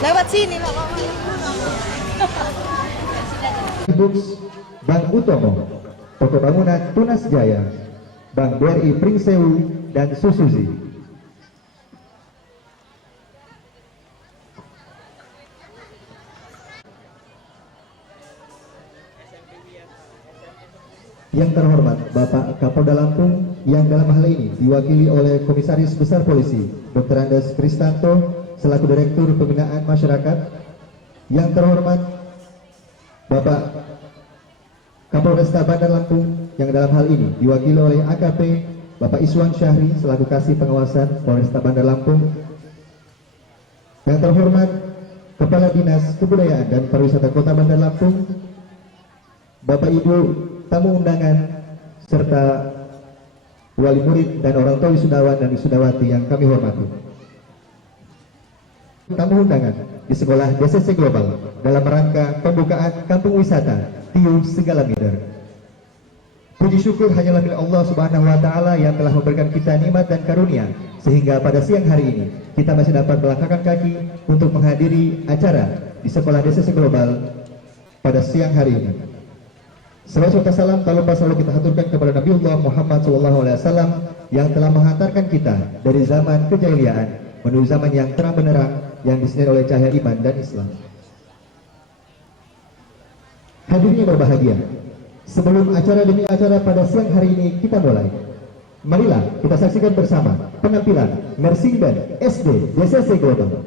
Lewat sini lah. Books, Bank Utomo, Toko Bangunan Tunas Jaya, Bank BRI Pringsewu, dan Susuzi. Yang terhormat Bapak Kapolda Lampung yang dalam hal ini diwakili oleh Komisaris Besar Polisi Dr. Andes Kristanto selaku Direktur Pembinaan Masyarakat. Yang terhormat Bapak Kapolresta Bandar Lampung yang dalam hal ini diwakili oleh AKP Bapak Iswan Syahri selaku Kasih Pengawasan Polresta Bandar Lampung. Yang terhormat Kepala Dinas Kebudayaan dan Pariwisata Kota Bandar Lampung, Bapak Ibu tamu undangan serta wali murid dan orang tua wisudawan dan wisudawati yang kami hormati. Tamu undangan di Sekolah DCC Global dalam rangka pembukaan Kampung Wisata Tiu Segala Mider. Puji syukur hanyalah milik Allah Subhanahu wa taala yang telah memberikan kita nikmat dan karunia sehingga pada siang hari ini kita masih dapat melangkahkan kaki untuk menghadiri acara di Sekolah DCC Global pada siang hari ini. Salawat serta salam tak lupa selalu kita haturkan kepada Nabiullah Muhammad SAW yang telah menghantarkan kita dari zaman kejahiliaan menuju zaman yang terang benderang yang disinari oleh cahaya iman dan Islam. Hadirin yang berbahagia, sebelum acara demi acara pada siang hari ini kita mulai, marilah kita saksikan bersama penampilan Marching Band SD DCC Global.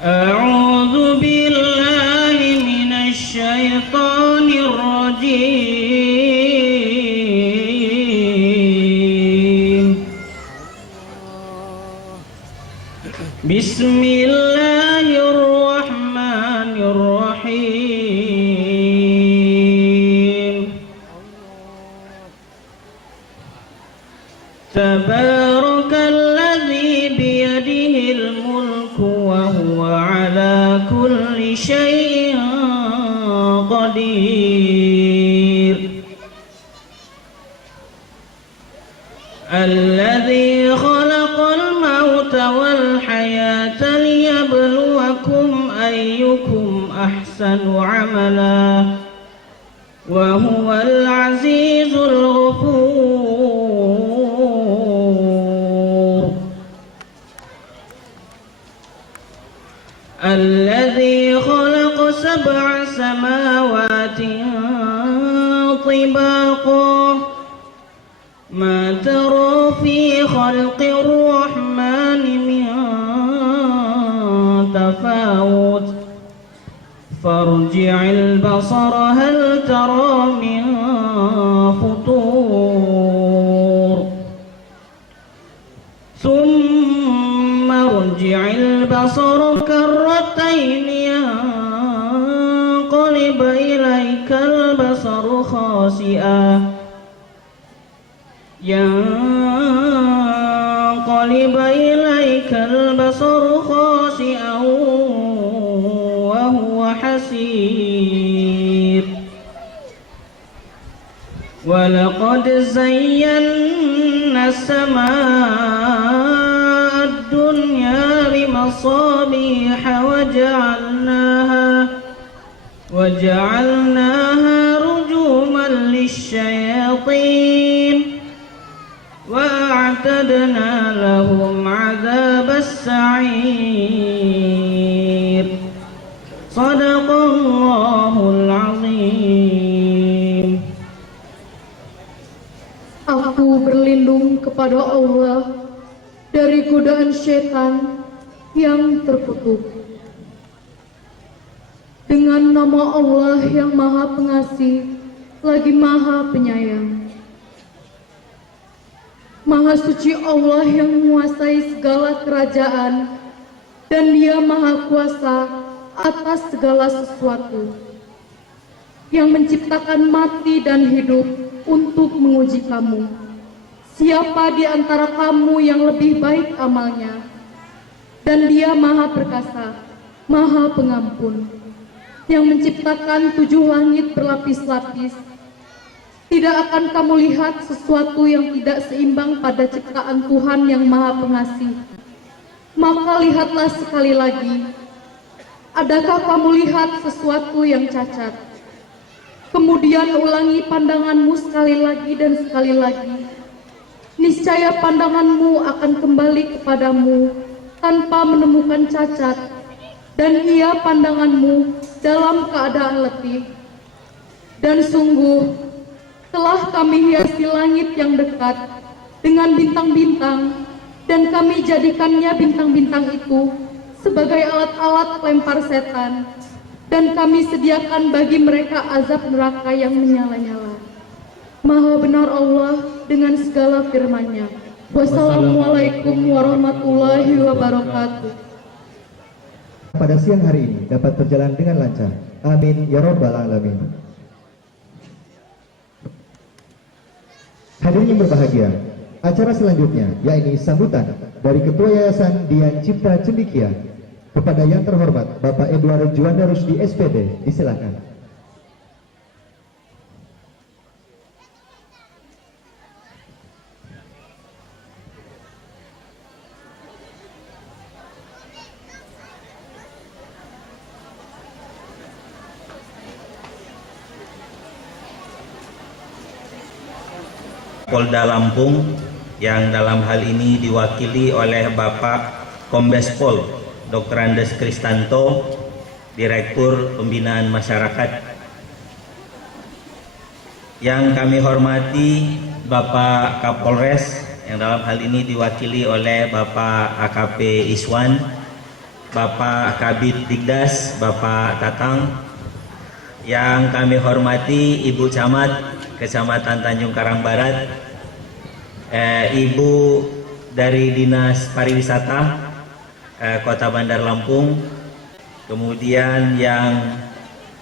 أعوذ بالله من الشيطان الرجيم. بسم الله الرحمن الرحيم. تبارك الذي بيده الملك وهو على كل شيء قدير. الذي خلق الموت والحياة ليبلوكم أيكم أحسن عملا وهو العزيز الغفور. الذي سبع سماوات طباقا ما ترى في خلق الرحمن من تفاوت فارجع البصر هل ترى من فطور ثم ارجع البصر كرتين ينقلب إليك البصر خاسئا وهو حسير ولقد زينا السماء الدنيا بمصابيح وجعلناها رجوما للشياطين وأعتدنا لهم عذاب السعير صدق الله العظيم. Aku berlindung kepada Allah dari godaan setan yang terkutuk. Dengan nama Allah yang Maha Pengasih lagi Maha Penyayang. Maha suci Allah yang menguasai segala kerajaan dan Dia Maha Kuasa atas segala sesuatu, yang menciptakan mati dan hidup untuk menguji kamu. Siapa di antara kamu yang lebih baik amalnya? Dan Dia Maha Perkasa, Maha Pengampun, yang menciptakan 7 langit berlapis-lapis. Tidak akan kamu lihat sesuatu yang tidak seimbang pada ciptaan Tuhan yang Maha Pengasih. Maka lihatlah sekali lagi. Adakah kamu lihat sesuatu yang cacat? Kemudian ulangi pandanganmu sekali lagi dan sekali lagi. Niscaya pandanganmu akan kembali kepadamu tanpa menemukan cacat, dan ia pandanganmu dalam keadaan letih. Dan sungguh, telah kami hiasi langit yang dekat dengan bintang-bintang, dan kami jadikannya bintang-bintang itu sebagai alat-alat pelempar setan, dan kami sediakan bagi mereka azab neraka yang menyala-nyala. Maha benar Allah dengan segala firman-Nya. Wassalamualaikum warahmatullahi wabarakatuh. Pada siang hari ini dapat berjalan dengan lancar. Amin ya rabbal alamin. Hadirin yang berbahagia, acara selanjutnya yakni sambutan dari Ketua Yayasan Dian Cipta Cendekia kepada yang terhormat Bapak Edward Juanda Rusdi SPD, disilakan. Polda Lampung yang dalam hal ini diwakili oleh Bapak Kombes Pol Dr. Andes Kristanto, Direktur Pembinaan Masyarakat. Yang kami hormati Bapak Kapolres yang dalam hal ini diwakili oleh Bapak AKP Iswan, Bapak Kabid Digdas, Bapak Tatang. Yang kami hormati Ibu Camat Kecamatan Tanjung Karang Barat, Ibu dari Dinas Pariwisata Kota Bandar Lampung, kemudian yang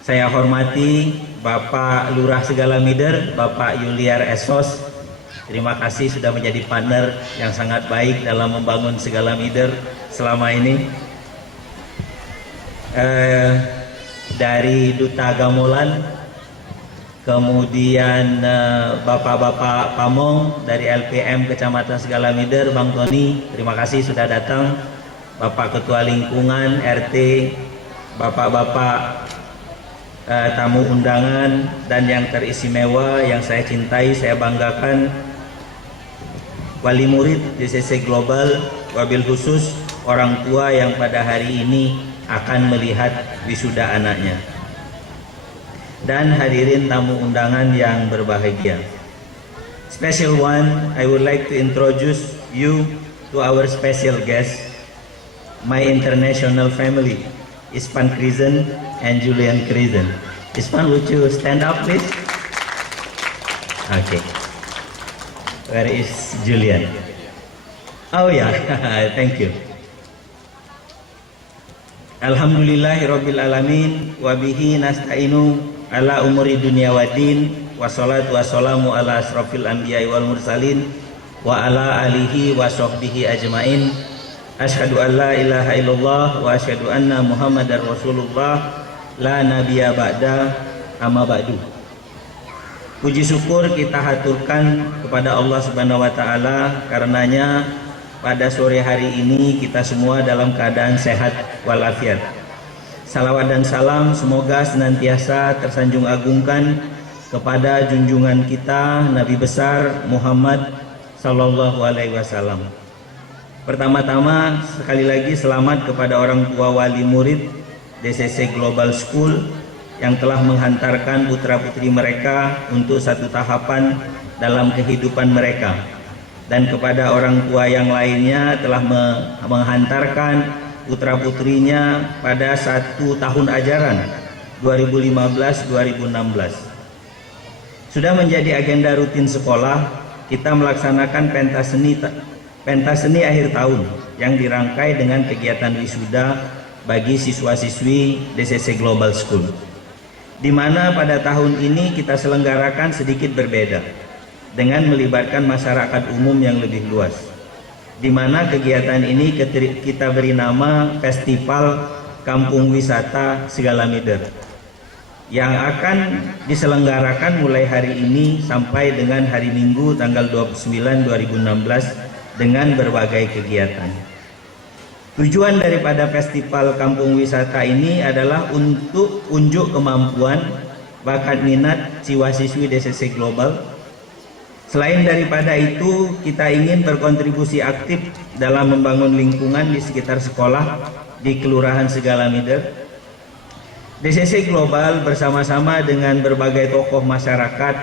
saya hormati Bapak Lurah Segalamider, Bapak Yuliar Esos. Terima kasih sudah menjadi partner yang sangat baik dalam membangun Segalamider selama ini. Dari Duta Gamolan, kemudian Bapak-Bapak Pamong dari LPM Kecamatan Segalamider, Bang Tony, terima kasih sudah datang. Bapak Ketua Lingkungan RT, Bapak-Bapak tamu undangan, dan yang teristimewa yang saya cintai, saya banggakan, wali murid DCC Global, wabil khusus orang tua yang pada hari ini akan melihat wisuda anaknya. dan hadirin tamu undangan yang berbahagia. Special one, I would like to introduce you to our special guest, my international family, Ispan Krisen and Julian Krisen. Ispan, would you stand up, please? Okay. Where is Julian? Oh ya, yeah. Thank you. Alhamdulillahirabbil alamin wa bihi nasta'inu ala umuri dunya waddin. Wassalatu wassalamu ala asrofil anbiya'i wal mursalin wa ala alihi wa sahbihi ajmain. Asyhadu an la ilaha illallah wa asyhadu anna muhammadar rasulullah la nabiyya ba'da amma ba'du. Puji syukur kita haturkan kepada Allah Subhanahu wa taala, karenanya pada sore hari ini kita semua dalam keadaan sehat walafiat. Salawat dan salam semoga senantiasa tersanjung agungkan kepada junjungan kita Nabi besar Muhammad sallallahu alaihi wasallam. Pertama-tama sekali lagi selamat kepada orang tua wali murid DCC Global School yang telah menghantarkan putra-putri mereka untuk satu tahapan dalam kehidupan mereka, dan kepada orang tua yang lainnya telah menghantarkan putra-putrinya pada satu tahun ajaran 2015-2016. Sudah menjadi agenda rutin sekolah, kita melaksanakan pentas seni akhir tahun yang dirangkai dengan kegiatan wisuda bagi siswa-siswi DCC Global School, di mana pada tahun ini kita selenggarakan sedikit berbeda dengan melibatkan masyarakat umum yang lebih luas, di mana kegiatan ini kita beri nama Festival Kampung Wisata Segalamider, yang akan diselenggarakan mulai hari ini sampai dengan hari Minggu tanggal 29 2016 dengan berbagai kegiatan. Tujuan daripada festival kampung wisata ini adalah untuk unjuk kemampuan, bakat minat siswa-siswi DCC Global. Selain daripada itu, kita ingin berkontribusi aktif dalam membangun lingkungan di sekitar sekolah di Kelurahan Segalamider. DCC Global bersama-sama dengan berbagai tokoh masyarakat,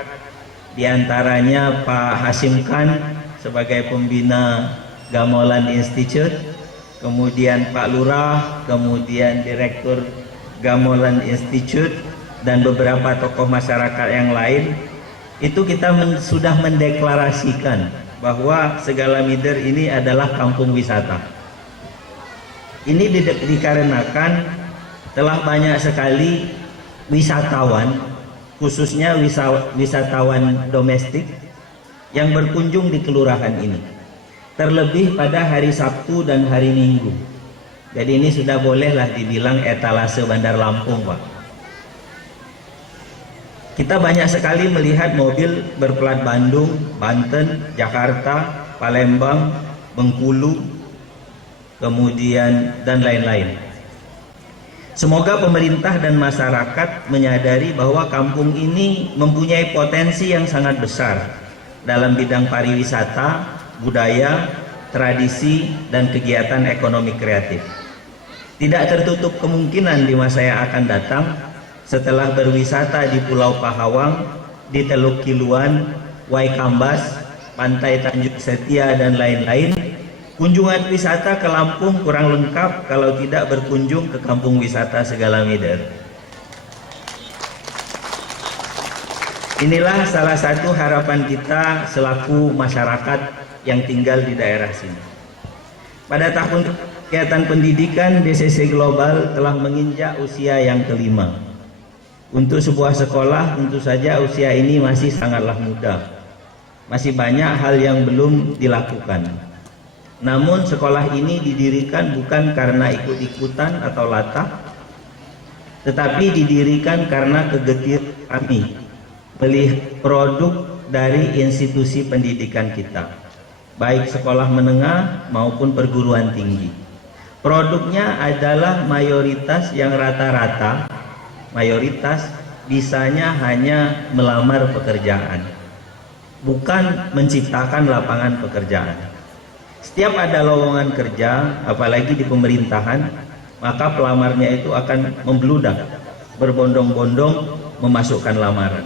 diantaranya Pak Hasim Khan sebagai pembina Gamelan Institute, kemudian Pak Lurah, kemudian Direktur Gamelan Institute, dan beberapa tokoh masyarakat yang lain, itu kita sudah mendeklarasikan bahwa Segalamider ini adalah kampung wisata. Ini dikarenakan telah banyak sekali wisatawan, khususnya wisatawan domestik yang berkunjung di kelurahan ini, terlebih pada hari Sabtu dan hari Minggu. Jadi ini sudah bolehlah dibilang etalase Bandar Lampung, Pak. Kita banyak sekali melihat mobil berplat Bandung, Banten, Jakarta, Palembang, Bengkulu, kemudian dan lain-lain. Semoga pemerintah dan masyarakat menyadari bahwa kampung ini mempunyai potensi yang sangat besar dalam bidang pariwisata, budaya, tradisi, dan kegiatan ekonomi kreatif. Tidak tertutup kemungkinan di masa yang akan datang, setelah berwisata di Pulau Pahawang, di Teluk Kiluan, Waikambas, Pantai Tanjung Setia, dan lain-lain, kunjungan wisata ke Lampung kurang lengkap kalau tidak berkunjung ke kampung wisata Segalamider. Inilah salah satu harapan kita selaku masyarakat yang tinggal di daerah sini. Pada tahun kegiatan pendidikan, DCC Global telah menginjak usia yang kelima. Untuk sebuah sekolah, tentu saja usia ini masih sangatlah muda. Masih banyak hal yang belum dilakukan. Namun sekolah ini didirikan bukan karena ikut-ikutan atau latah, tetapi didirikan karena kegetir kami melihat produk dari institusi pendidikan kita, baik sekolah menengah maupun perguruan tinggi. Produknya adalah mayoritas yang rata-rata, mayoritas bisanya hanya melamar pekerjaan, bukan menciptakan lapangan pekerjaan. Setiap ada lowongan kerja, apalagi di pemerintahan, maka pelamarnya itu akan membludak, berbondong-bondong memasukkan lamaran.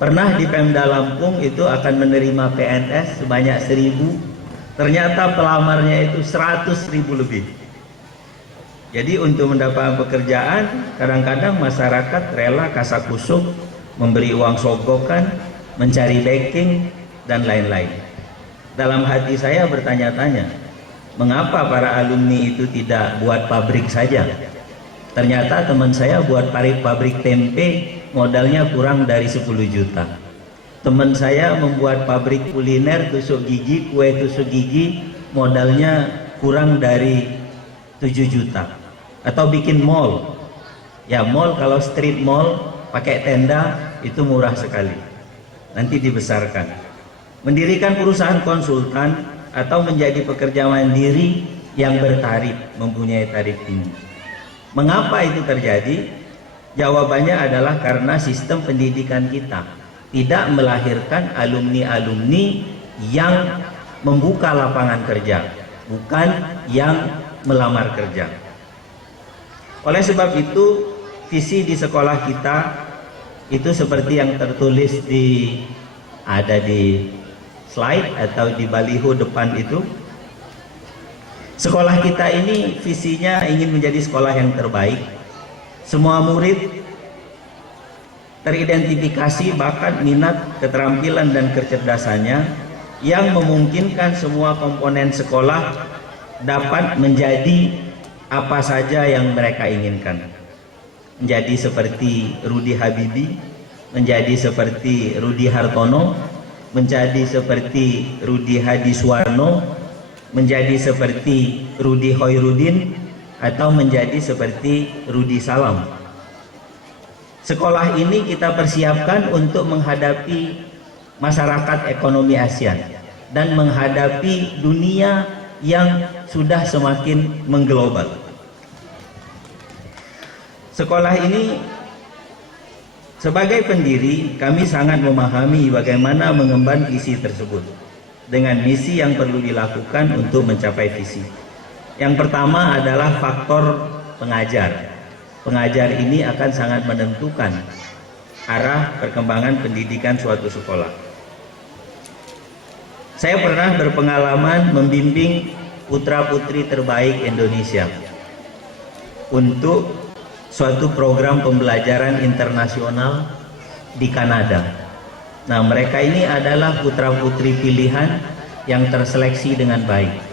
Pernah di Pemda Lampung itu akan menerima PNS sebanyak 1.000, ternyata pelamarnya itu 100.000 lebih. Jadi untuk mendapatkan pekerjaan, kadang-kadang masyarakat rela kasakusuk, memberi uang sogokan, mencari backing, dan lain-lain. Dalam hati saya bertanya-tanya, mengapa para alumni itu tidak buat pabrik saja? Ternyata teman saya buat pabrik tempe, modalnya kurang dari 10 juta. Teman saya membuat pabrik kuliner tusuk gigi, kue tusuk gigi, modalnya kurang dari 7 juta. Atau bikin mall. Ya mall, kalau street mall pakai tenda itu murah sekali. Nanti dibesarkan. Mendirikan perusahaan konsultan atau menjadi pekerja mandiri yang bertarif, mempunyai tarif tinggi. Mengapa itu terjadi? Jawabannya adalah karena sistem pendidikan kita tidak melahirkan alumni-alumni yang membuka lapangan kerja, bukan yang melamar kerja. Oleh sebab itu, visi di sekolah kita itu seperti yang tertulis ada di slide atau di baliho depan itu. Sekolah kita ini visinya ingin menjadi sekolah yang terbaik. Semua murid teridentifikasi bakat, minat, keterampilan dan kecerdasannya yang memungkinkan semua komponen sekolah dapat menjadi apa saja yang mereka inginkan. Menjadi seperti Rudi Habibie, menjadi seperti Rudi Hartono, menjadi seperti Rudi Hadiswarno, menjadi seperti Rudi Hoirudin, atau menjadi seperti Rudi Salam. Sekolah ini kita persiapkan untuk menghadapi masyarakat ekonomi ASEAN dan menghadapi dunia yang sudah semakin mengglobal. Sekolah ini sebagai pendiri, kami sangat memahami bagaimana mengemban visi tersebut dengan misi yang perlu dilakukan untuk mencapai visi. Yang pertama adalah faktor pengajar. Pengajar ini akan sangat menentukan arah perkembangan pendidikan suatu sekolah. Saya pernah berpengalaman membimbing putra-putri terbaik Indonesia untuk suatu program pembelajaran internasional di Kanada. Nah, mereka ini adalah putra-putri pilihan yang terseleksi dengan baik.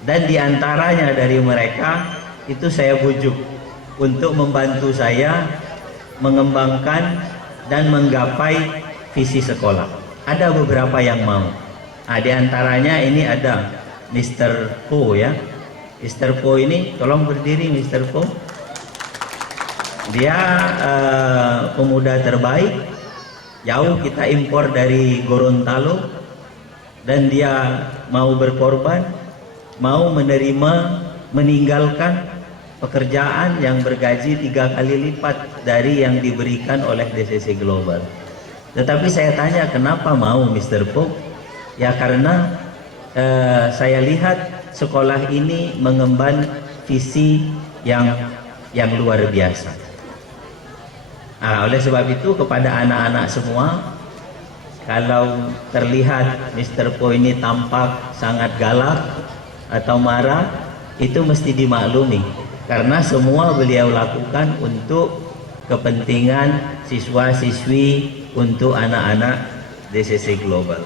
Dan diantaranya dari mereka itu saya bujuk untuk membantu saya mengembangkan dan menggapai visi sekolah. Ada beberapa yang mau. Nah, diantaranya ini ada Mr. Po ya. Mr. Po ini, tolong berdiri Mr. Po. Dia pemuda terbaik, jauh kita impor dari Gorontalo, dan dia mau berkorban, mau menerima, meninggalkan pekerjaan yang bergaji 3 kali lipat dari yang diberikan oleh DCC Global. Tetapi saya tanya, kenapa mau Mr. Po? Ya karena saya lihat sekolah ini mengemban visi yang luar biasa. Nah, oleh sebab itu kepada anak-anak semua, kalau terlihat Mr. Po ini tampak sangat galak atau marah, itu mesti dimaklumi karena semua beliau lakukan untuk kepentingan siswa-siswi, untuk anak-anak DCC Global.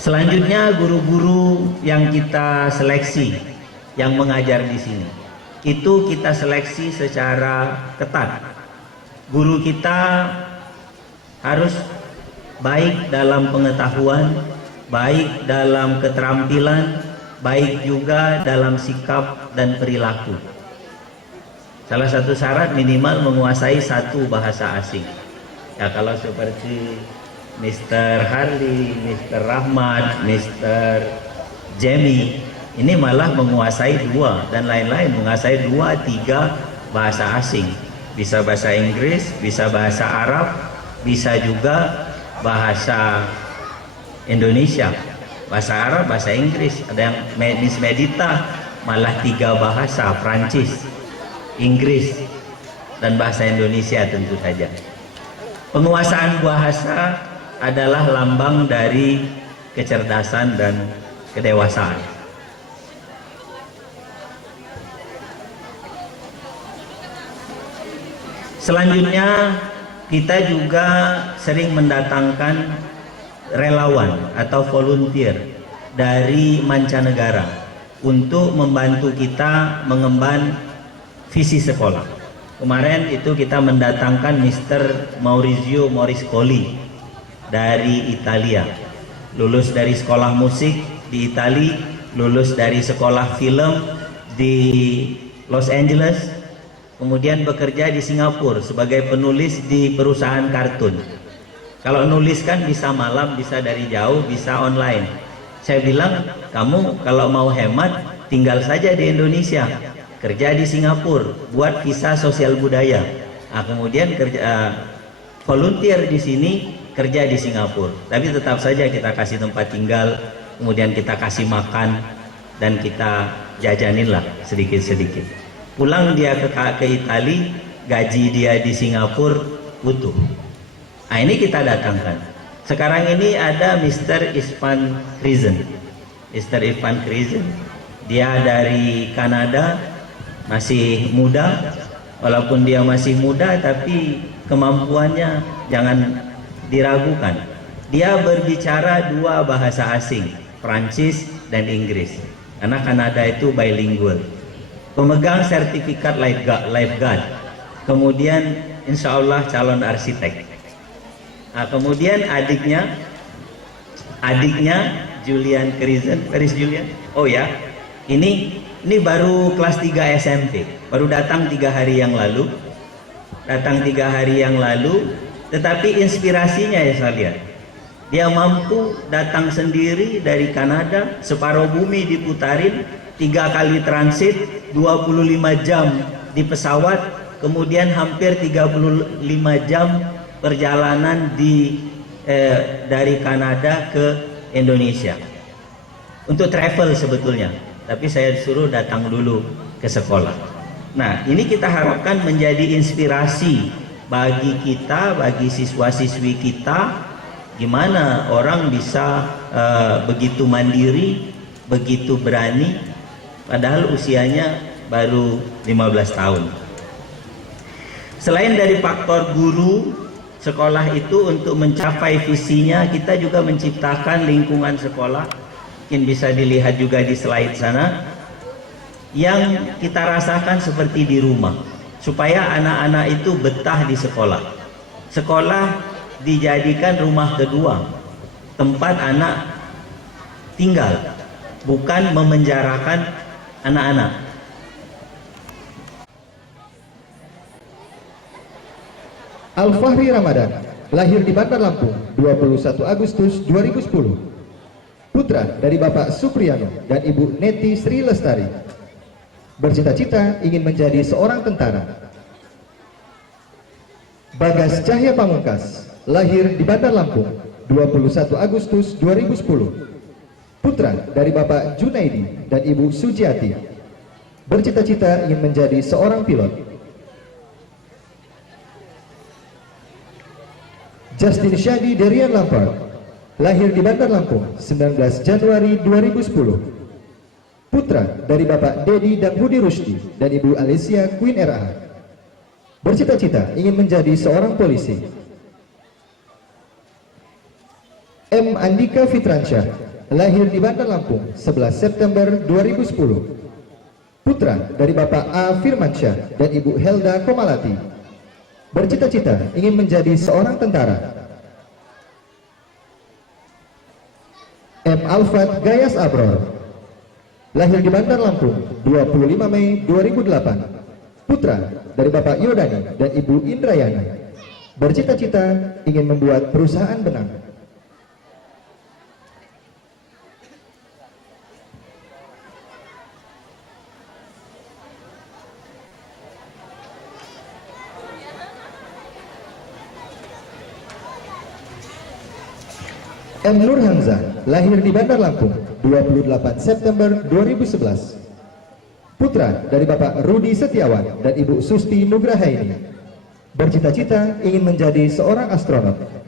Selanjutnya guru-guru yang kita seleksi yang mengajar di sini, itu kita seleksi secara ketat. Guru kita harus baik dalam pengetahuan, baik dalam keterampilan, baik juga dalam sikap dan perilaku. Salah satu syarat minimal menguasai 1 bahasa asing. Ya kalau seperti Mr. Harley, Mr. Rahmat, Mr. Jamie, ini malah menguasai 2 dan lain-lain, menguasai 2-3 bahasa asing. Bisa bahasa Inggris, bisa bahasa Arab, bisa juga bahasa Indonesia, bahasa Arab, bahasa Inggris. Ada yang Miss Medita malah 3 bahasa, Prancis, Inggris, dan bahasa Indonesia tentu saja. Penguasaan bahasa adalah lambang dari kecerdasan dan kedewasaan. Selanjutnya, kita juga sering mendatangkan relawan atau volunteer dari mancanegara untuk membantu kita mengemban visi sekolah. Kemarin itu kita mendatangkan Mr. Maurizio Moriscoli dari Italia, lulus dari sekolah musik di Italia, lulus dari sekolah film di Los Angeles, kemudian bekerja di Singapura sebagai penulis di perusahaan kartun. Kalau nulis kan bisa malam, bisa dari jauh, bisa online. Saya bilang, kamu kalau mau hemat tinggal saja di Indonesia, kerja di Singapura, buat visa sosial budaya. Nah, kemudian kerja volunteer di sini, kerja di Singapura. Tapi tetap saja kita kasih tempat tinggal, kemudian kita kasih makan, dan kita jajanin lah sedikit-sedikit. Pulang dia ke Italia, gaji dia di Singapura utuh. Nah, ini kita datangkan. Sekarang ini ada Mr. Ivan Krizen. Mr. Ivan Krizen, dia dari Kanada, masih muda. Walaupun dia masih muda, tapi kemampuannya jangan diragukan. Dia berbicara 2 bahasa asing, Prancis dan Inggris. Karena Kanada itu bilingual. Pemegang sertifikat lifeguard, kemudian insya Allah calon arsitek. Nah, kemudian adiknya Julian Krizen, Paris Julian. Oh ya, ini baru kelas 3 SMP, baru datang 3 hari yang lalu. Tetapi inspirasinya ya saya lihat, dia mampu datang sendiri dari Kanada, separuh bumi diputarin, 3 kali transit, 25 jam di pesawat, kemudian hampir 35 jam perjalanan dari Kanada ke Indonesia untuk travel sebetulnya, tapi saya disuruh datang dulu ke sekolah. Nah, ini kita harapkan menjadi inspirasi bagi kita, bagi siswa-siswi kita, gimana orang bisa begitu mandiri, begitu berani, padahal usianya baru 15 tahun. Selain dari faktor guru, sekolah itu untuk mencapai visinya, kita juga menciptakan lingkungan sekolah, mungkin bisa dilihat juga di slide sana, yang kita rasakan seperti di rumah, supaya anak-anak itu betah di sekolah. Sekolah dijadikan rumah kedua, tempat anak tinggal, bukan memenjarakan anak-anak. Al-Fahri Ramadan, lahir di Bandar Lampung 21 Agustus 2010. Putra dari Bapak Supriyano dan Ibu Neti Sri Lestari. Bercita-cita ingin menjadi seorang tentara. Bagas Cahya Pamungkas, lahir di Bandar Lampung 21 Agustus 2010. Putra dari Bapak Junaidi dan Ibu Sujiati. Bercita-cita ingin menjadi seorang pilot. Justin Syadi Derian Lampard, lahir di Bandar Lampung 19 Januari 2010. Putra dari Bapak Dedi dan Budi Rusdi dan Ibu Alicia Queen RA. Bercita-cita ingin menjadi seorang polisi. M. Andika Fitransyah, lahir di Bandar Lampung 11 September 2010. Putra dari Bapak A. Firmansyah dan Ibu Helda Komalati. Bercita-cita ingin menjadi seorang tentara. M. Alfat Gayas Abror, lahir di Bandar Lampung 25 Mei 2008. Putra dari Bapak Yodani dan Ibu Indrayani. Bercita-cita ingin membuat perusahaan benang. M. Nur Hamzah, lahir di Bandar Lampung 28 September 2011. Putra dari Bapak Rudi Setiawan dan Ibu Susti Nugrahaini. bercita-cita ingin menjadi seorang astronot.